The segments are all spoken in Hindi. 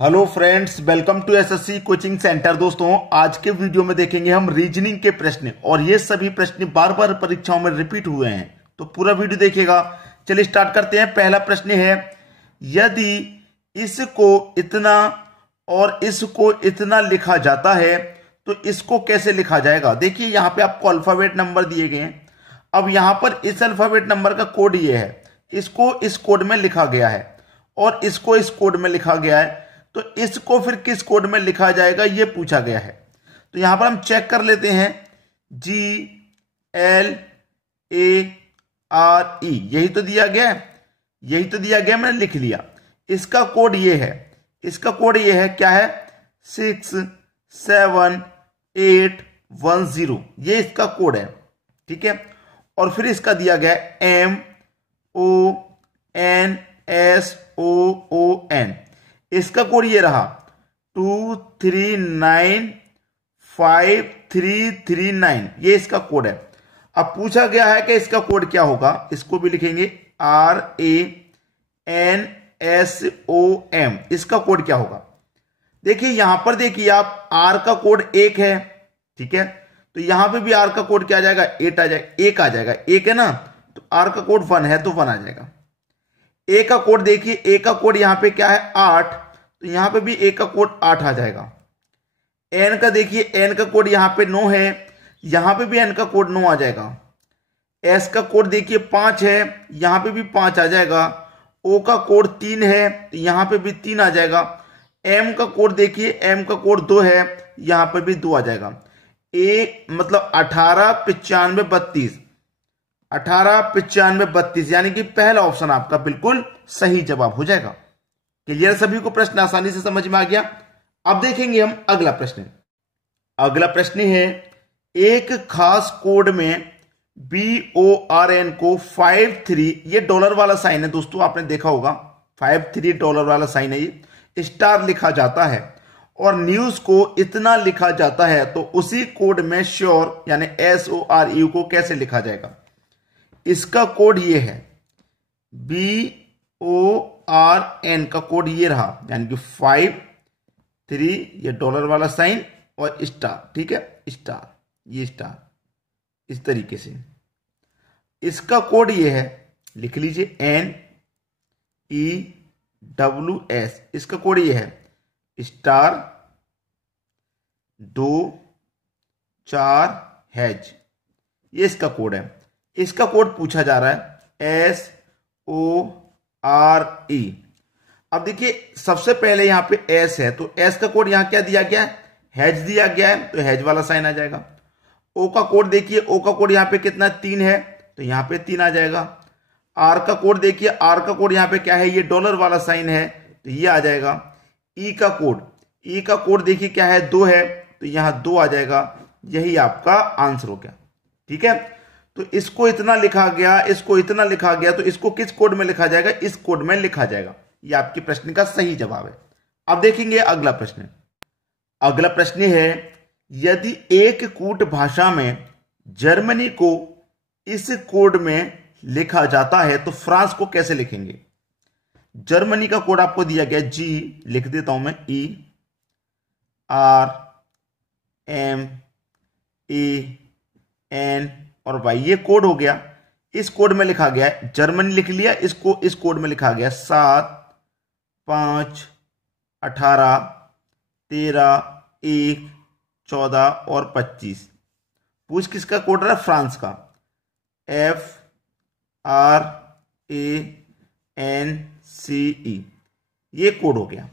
Hello friends, welcome to SSC coaching centre. दोस्तों, आज के वीडियो में देखेंगे हम रीजनिंग के प्रश्न और ये सभी प्रश्न बार बार परीक्षाओं में रिपीट हुए हैं, तो पूरा वीडियो देखिएगा। चलिए स्टार्ट करते हैं। पहला प्रश्न है, यदि इसको इतना और इसको इतना लिखा जाता है तो इसको कैसे लिखा जाएगा। देखिए यहाँ पे आपको अल्फाबेट नंबर दिए गए हैं। अब यहां पर इस अल्फाबेट नंबर का कोड ये है, इसको इस कोड में लिखा गया है और इसको इस कोड में लिखा गया है, तो इसको फिर किस कोड में लिखा जाएगा ये पूछा गया है। तो यहां पर हम चेक कर लेते हैं, GLARE यही तो दिया गया है, यही तो दिया गया, मैंने लिख लिया। इसका कोड ये है, इसका कोड ये है, क्या है, 67810, ये इसका कोड है, ठीक है। और फिर इसका दिया गया है MONSOON, इसका कोड ये रहा 239539, ये इसका कोड है। अब पूछा गया है कि इसका कोड क्या होगा, इसको भी लिखेंगे RANSOM, इसका कोड क्या होगा। देखिए यहां पर देखिए आप, R का कोड 1 है, ठीक है, तो यहां पे भी R का कोड क्या आ जाएगा, 8 आ जाएगा, 1 आ जाएगा, 1 है ना, तो R का कोड 1 है तो 1 आ जाएगा। ए का कोड देखिए, ए का कोड यहां पे क्या है, 8, तो यहां पे भी ए का कोड 8 आ जाएगा। एन का देखिए, एन का कोड यहां पे 9 है, यहां पे भी एन का कोड 9 आ जाएगा। एस का कोड देखिए 5 है, यहां पे भी 5 आ जाएगा। ओ का कोड 3 है, तो यहां पे भी 3 आ जाएगा। एम का कोड देखिए, एम का कोड 2 है, यहां पर भी 2 आ जाएगा। ए मतलब 18 95 32, 18 95 32, यानी कि पहला ऑप्शन आपका बिल्कुल सही जवाब हो जाएगा। क्लियर, सभी को प्रश्न आसानी से समझ में आ गया। अब देखेंगे हम अगला प्रश्न। अगला प्रश्न है, एक खास कोड में BORN को 53, ये डॉलर वाला साइन है दोस्तों, आपने देखा होगा, 53 डॉलर वाला साइन है, ये स्टार लिखा जाता है और न्यूज को इतना लिखा जाता है, तो उसी कोड में श्योर यानी SORU को कैसे लिखा जाएगा। इसका कोड ये है, BORN का कोड ये रहा, यानी कि 53, ये डॉलर वाला साइन और स्टार, ठीक है, स्टार, ये स्टार, इस तरीके से। इसका कोड ये है, लिख लीजिए NEWS, इसका कोड ये है, स्टार 2 4 हैज, ये इसका कोड है। इसका कोड पूछा जा रहा है SORE। अब देखिए सबसे पहले यहां पे S है, तो S का कोड यहां क्या दिया गया है, हैज दिया गया है, तो हैज वाला साइन आ जाएगा। O का कोड देखिए, O का कोड यहां पे कितना, 3 है, तो यहां पे 3 आ जाएगा। R का कोड देखिए, R का कोड यहां पे क्या है, ये डॉलर वाला साइन है, तो ये आ जाएगा। E का कोड, E का कोड देखिए क्या है, 2 है, तो यहां 2 आ जाएगा। यही आपका आंसर हो गया, ठीक है। तो इसको इतना लिखा गया, इसको इतना लिखा गया, तो इसको किस कोड में लिखा जाएगा, इस कोड में लिखा जाएगा। ये आपके प्रश्न का सही जवाब है। अब देखेंगे अगला प्रश्न। अगला प्रश्न है, यदि एक कूट भाषा में जर्मनी को इस कोड में लिखा जाता है तो फ्रांस को कैसे लिखेंगे। जर्मनी का कोड आपको दिया गया, G लिख देता हूं मैं, ERMAN और Y, ये कोड हो गया। इस कोड में लिखा गया है, जर्मनी लिख लिया, इसको इस कोड में लिखा गया 7 5 18 13 1 14 और 25। पूछ किसका कोड रहा, फ्रांस का, FRANCE, ये कोड हो गया।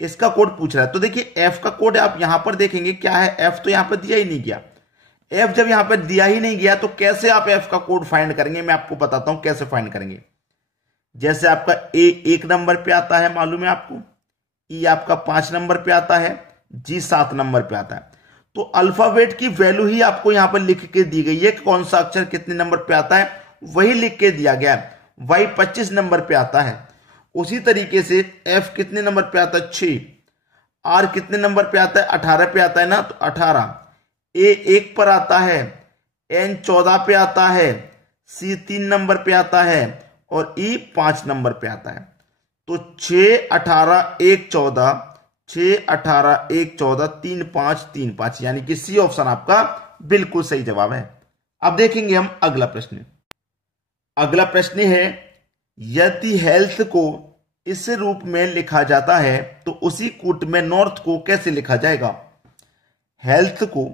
इसका कोड पूछ रहा है, तो देखिए F का कोड आप यहां पर देखेंगे क्या है, F तो यहां पर दिया ही नहीं गया। F जब यहां पर दिया ही नहीं गया तो कैसे आप F का कोड फाइंड करेंगे, मैं आपको बताता हूं कैसे फाइंड करेंगे। जैसे आपका A 1 नंबर पे आता है, मालूम है आपको, E आपका 5 नंबर पे आता है, G 7 नंबर पे आता है, तो अल्फाबेट की वैल्यू ही आपको यहां पर लिख के दी गई है, कौन सा अक्षर कितने नंबर पे आता है वही लिख के दिया गया है। Y 25 नंबर पे आता है, उसी तरीके से F कितने नंबर पे आता है, 6। R कितने नंबर पे आता है, 18 पे आता है ना, तो 18। A 1 पर आता है, N 14 पे आता है, C 3 नंबर पे आता है और E 5 नंबर पे आता है। तो 6, 18, 1, 14 6, 18, 1, 14, 3, 5, 3, 5, यानी कि सी ऑप्शन आपका बिल्कुल सही जवाब है। अब देखेंगे हम अगला प्रश्न। अगला प्रश्न है, यदि हेल्थ को इस रूप में लिखा जाता है तो उसी कूट में नॉर्थ को कैसे लिखा जाएगा? हेल्थ को,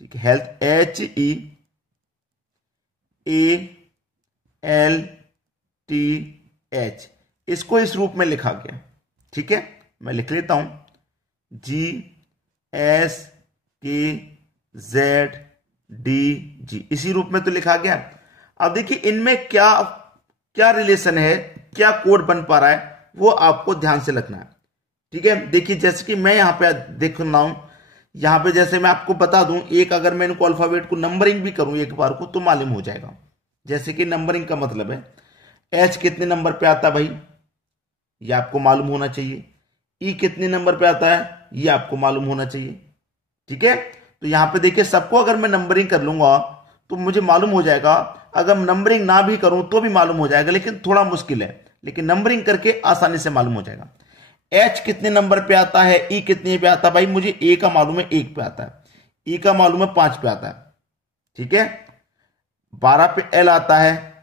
ठीक है, हेल्थ HEALTH, इसको इस रूप में लिखा गया। ठीक है, मैं लिख लेता हूं, GSKZDG, इसी रूप में तो लिखा गया। अब देखिए इनमें क्या क्या रिलेशन है, क्या कोड बन पा रहा है, वो आपको ध्यान से रखना है। ठीक है, देखिए जैसे कि मैं यहां पे देख रहा हूं, यहां पे जैसे मैं आपको बता दूं, एक अगर मैं इनको अल्फाबेट को नंबरिंग भी करूं एक बार को तो मालूम हो जाएगा। जैसे कि नंबरिंग का मतलब है एच कितने नंबर पे आता है भाई, ये आपको मालूम होना चाहिए। ई कितने नंबर पे आता है, ये आपको मालूम होना चाहिए। ठीक है, तो यहां पे देखिए सबको अगर मैं नंबरिंग कर लूंगा तो मुझे मालूम हो जाएगा। अगर नंबरिंग ना भी करूं तो भी मालूम हो जाएगा, लेकिन थोड़ा मुश्किल है, लेकिन नंबरिंग करके आसानी से मालूम हो जाएगा। एच कितने नंबर पे आता है, ई कितने पे आता है भाई, मुझे ए का मालूम है 1 पे आता है, ई का मालूम है 5 पे आता है। ठीक है, 12 पे एल आता है,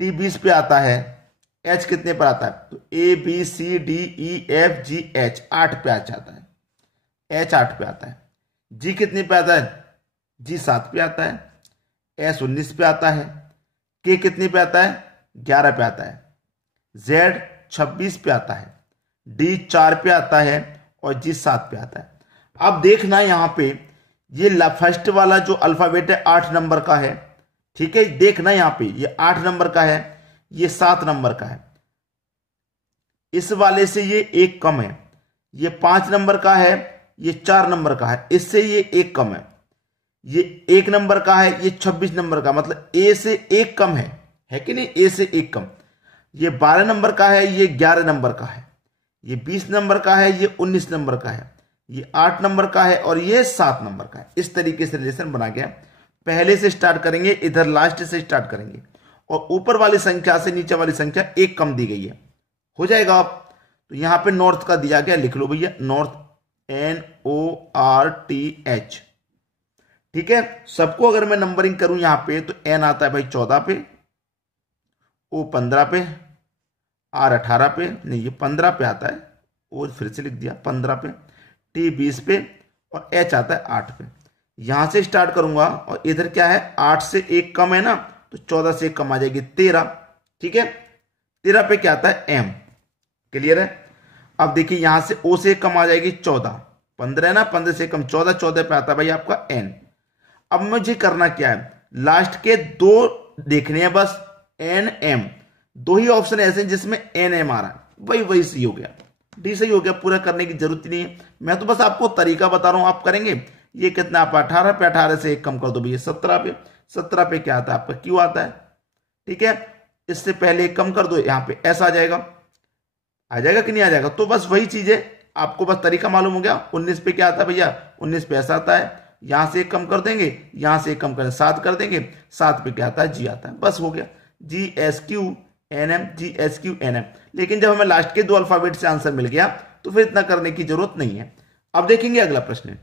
टी 20 पे आता है, एच कितने पर आता है, तो A B C D E F G H 8 पे आ जाता है, एच 8 पे आता है। जी कितने पे आता है, जी 7 पे आता है, एस 19 पे आता है, के कितने पे आता है, 11 पे आता है, जेड 26 पे आता है, डी 4 पे आता है और जी 7 पे आता है। अब देखना यहां पे ये फर्स्ट वाला जो अल्फाबेट है 8 नंबर का है। ठीक है, देखना यहां पे ये 8 नंबर का है, ये 7 नंबर का है, इस वाले से ये 1 कम है, ये 5 नंबर का है, ये 4 नंबर का है, इससे ये 1 कम है, ये 1 नंबर का है, ये 26 नंबर का, मतलब ए से 1 कम है कि नहीं, ए से 1 कम। ये 12 नंबर का है, ये 11 नंबर का है, ये 20 नंबर का है, ये 19 नंबर का है, ये 8 नंबर का है और ये 7 नंबर का है। इस तरीके से रिलेशन बना गया। पहले से स्टार्ट करेंगे, इधर लास्ट से स्टार्ट करेंगे और ऊपर वाली संख्या से नीचे वाली संख्या 1 कम दी गई है, हो जाएगा। आप तो यहां पे नॉर्थ का दिया गया, लिख लो भैया नॉर्थ, NORTH। ठीक है, सबको अगर मैं नंबरिंग करूं यहां पे तो एन आता है भाई 14 पे, ओ 15 पे, आर 18 पे, नहीं ये 15 पे आता है, और फिर से लिख दिया 15 पे, टी 20 पे और एच आता है 8 पे। यहां से स्टार्ट करूंगा और इधर क्या है, 8 से 1 कम है ना, तो 14 से 1 कम आ जाएगी 13। ठीक है, 13 पे क्या आता है, एम। क्लियर है। अब देखिए यहां से ओ से 1 कम आ जाएगी 14, 15 है ना, 15 से कम 14, 14 पे आता है भाई आपका एन। अब मुझे करना क्या है, लास्ट के 2 देखने हैं बस, एन एम, 2 ही ऑप्शन ऐसे हैं जिसमें एन एम आ रहा है, वही सही हो गया, डी सही हो गया, पूरा करने की जरूरत नहीं है। मैं तो बस आपको तरीका बता रहा हूं, आप करेंगे। ये कितना आप 18 पे, 18 से 1 कम कर दो भैया 17 पे, 17 पे क्या आता है आपका, क्यू आता है। ठीक है, इससे पहले 1 कम कर दो, यहां पे ऐसा आ जाएगा कि नहीं आ जाएगा, तो बस वही चीज है, आपको बस तरीका मालूम हो गया। 19 पे क्या आता है भैया, 19 पे ऐसा आता है, यहां से 1 कम कर देंगे, यहां से 1 कम कर 7 कर देंगे, 7 पे क्या आता है, जी आता है, बस हो गया, GSQNM, GSQNM। लेकिन जब हमें लास्ट के 2 अल्फाबेट से आंसर मिल गया तो फिर इतना करने की जरूरत नहीं है। अब देखेंगे अगला प्रश्न।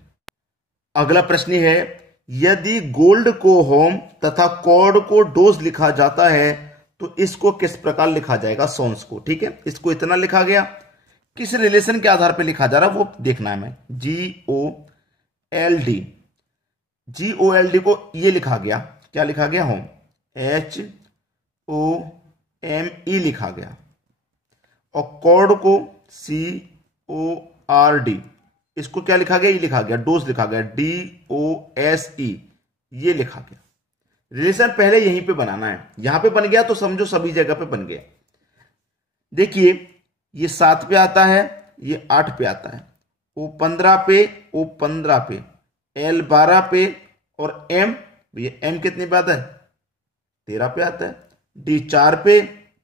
अगला प्रश्न है, यदि गोल्ड को होम तथा कॉर्ड को डोज लिखा जाता है तो इसको किस प्रकार लिखा जाएगा, सोन्स को। ठीक है, इसको इतना लिखा गया, किस रिलेशन के आधार पर लिखा जा रहा है वो देखना है हमें। GOLD को ये लिखा गया, क्या लिखा गया, होम, HOME लिखा गया, और कॉर्ड को CORD, इसको क्या लिखा गया, ये लिखा गया, डोज लिखा गया, DOSE, ये लिखा गया। रिलेशन पहले यहीं पे बनाना है, यहां पे बन गया तो समझो सभी जगह पे बन गया। देखिए ये 7 पे आता है, ये 8 पे आता है, O 15 पे, O 15 पे, L 12 पे और M, ये M कितने पे आता है, 13 पे आता है, D 4 पे,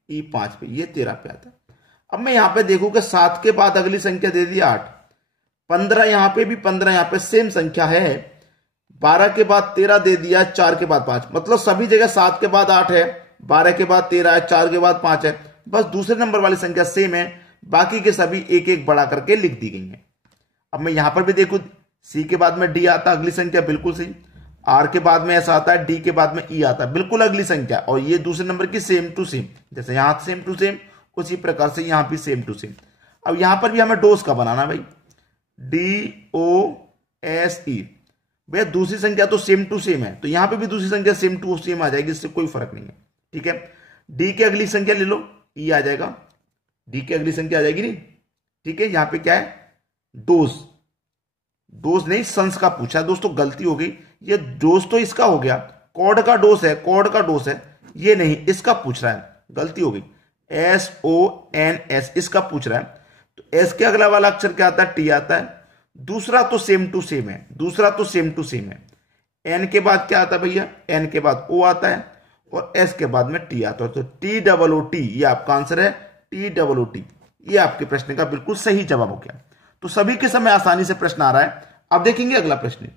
E 5 पे, ये 13 पे आता है। अब मैं यहां पे देखूं कि 7 के बाद अगली संख्या दे दी 8, 15 यहां पे भी 15 यहां पे सेम संख्या है, 12 के बाद 13 दे दिया, 4 के बाद 5, मतलब सभी जगह 7 के बाद 8 है, 12 के बाद 13 है, 4 के बाद 5 है, बस दूसरे नंबर वाली संख्या सेम है, बाकी के सभी एक एक बढ़ा करके लिख दी गई हैं। अब मैं यहां पर भी देखूं, सी के बाद में डी आता है, अगली संख्या बिल्कुल सही। आर के बाद में एस आता है, डी के बाद में ई आता है, बिल्कुल अगली संख्या। और ये दूसरे नंबर की सेम टू सेम, जैसे यहां सेम टू सेम उसी प्रकार से यहां भी सेम टू सेम। अब यहां पर भी हमें डोस का बनाना भाई, DOSE। भैया दूसरी संख्या तो सेम टू सेम है, तो यहां पे भी दूसरी संख्या सेम टू सेम आ जाएगी, इससे कोई फर्क नहीं है। ठीक है, डी की अगली संख्या ले लो, ई आ जाएगा, डी की अगली संख्या आ जाएगी नहीं। ठीक है, यहां पे क्या है, डोज, डोज नहीं संस का पूछा दोस्तों, गलती हो गई। ये डोज तो इसका हो गया, कॉर्ड का डोज है, कॉर्ड का डोज है, ये नहीं इसका पूछ रहा है, गलती हो गई। SONS इसका पूछ रहा है, तो एस के अगला वाला अक्षर क्या आता है, टी आता है। दूसरा तो सेम टू सेम है, दूसरा तो सेम टू सेम है। एन के बाद क्या आता है भैया, एन के बाद ओ आता है और एस के बाद में टी आता है, तो TOOT ये आपका आंसर है, TOOT। ये आपके प्रश्न का बिल्कुल सही जवाब हो गया। तो सभी के समय आसानी से प्रश्न आ रहा है। अब देखेंगे अगला प्रश्न।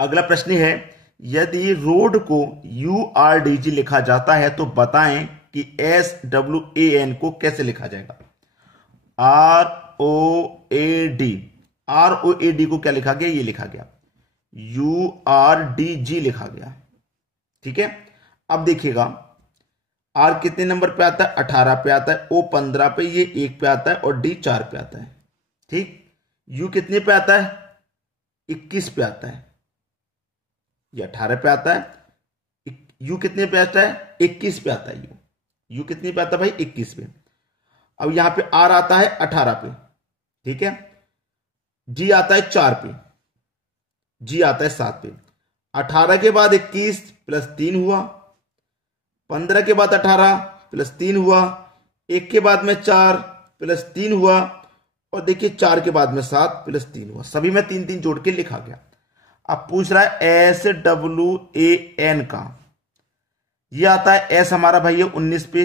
अगला प्रश्न है, यदि रोड को URDG लिखा जाता है तो बताएं कि SWAN को कैसे लिखा जाएगा। ROAD को क्या लिखा गया, ये लिखा गया, URDG लिखा गया। ठीक है, अब देखिएगा आर कितने नंबर पे आता है, 18 पे आता है, O 15 पे, ये 1 पे आता है और D 4 पे आता है। ठीक, U कितने पे आता है, 21 पे आता है, ये 18 पे आता है। U कितने पे आता है, 21 पे आता है। U कितने पे आता है भाई, 21 पे। अब यहां पे R आता है 18 पे, ठीक है, G आता है 4 पे, G आता है 7 पे। 18 के बाद 21 प्लस 3 हुआ, 15 के बाद 18 प्लस 3 हुआ, 1 के बाद में 4 प्लस 3 हुआ, और देखिए 4 के बाद में 7 प्लस 3 हुआ। सभी में 3 3 जोड़ के लिखा गया। अब पूछ रहा है SWAN का, ये आता है एस हमारा भाई 19 पे,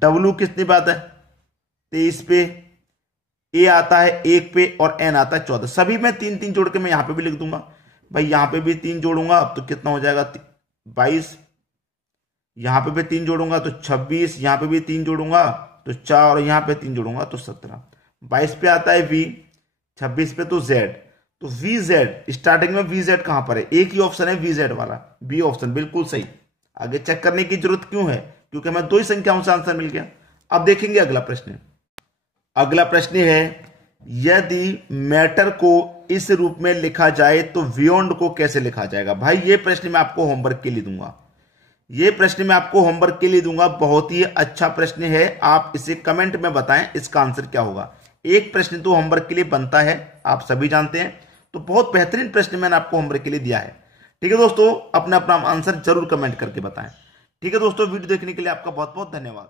W कितने पे आता है, 23 पे, A आता है 1 पे और N आता है 14। सभी में 3 3 जोड़ के मैं यहां पे भी लिख दूंगा भाई, यहां पे भी 3 जोड़ूंगा अब तो कितना हो जाएगा, 22, यहां पे भी 3 जोड़ूंगा तो 26, यहां पे भी 3 जोड़ूंगा तो 4 और यहां पे 3 जोड़ूंगा तो 17। 22 पे आता है V, 26 पे तो Z, तो VZ स्टार्टिंग में VZ कहां पर है, एक ही ऑप्शन है VZ वाला, बी ऑप्शन बिल्कुल सही। आगे चेक करने की जरूरत क्यों है, क्योंकि हमें 2 ही संख्याओं से आंसर मिल गया। अब देखेंगे अगला प्रश्न। अगला प्रश्न है, यदि मैटर को इस रूप में लिखा जाए तो बियॉन्ड को कैसे लिखा जाएगा। भाई ये प्रश्न मैं आपको होमवर्क के लिए दूंगा, ये प्रश्न मैं आपको होमवर्क के लिए दूंगा, बहुत ही अच्छा प्रश्न है। आप इसे कमेंट में बताएं इसका आंसर क्या होगा। एक प्रश्न तो होमवर्क के लिए बनता है, आप सभी जानते हैं, तो बहुत बेहतरीन प्रश्न मैंने आपको होमवर्क के लिए दिया है। ठीक है दोस्तों, अपना अपना आंसर जरूर कमेंट करके बताएं। ठीक है दोस्तों, वीडियो देखने के लिए आपका बहुत बहुत धन्यवाद।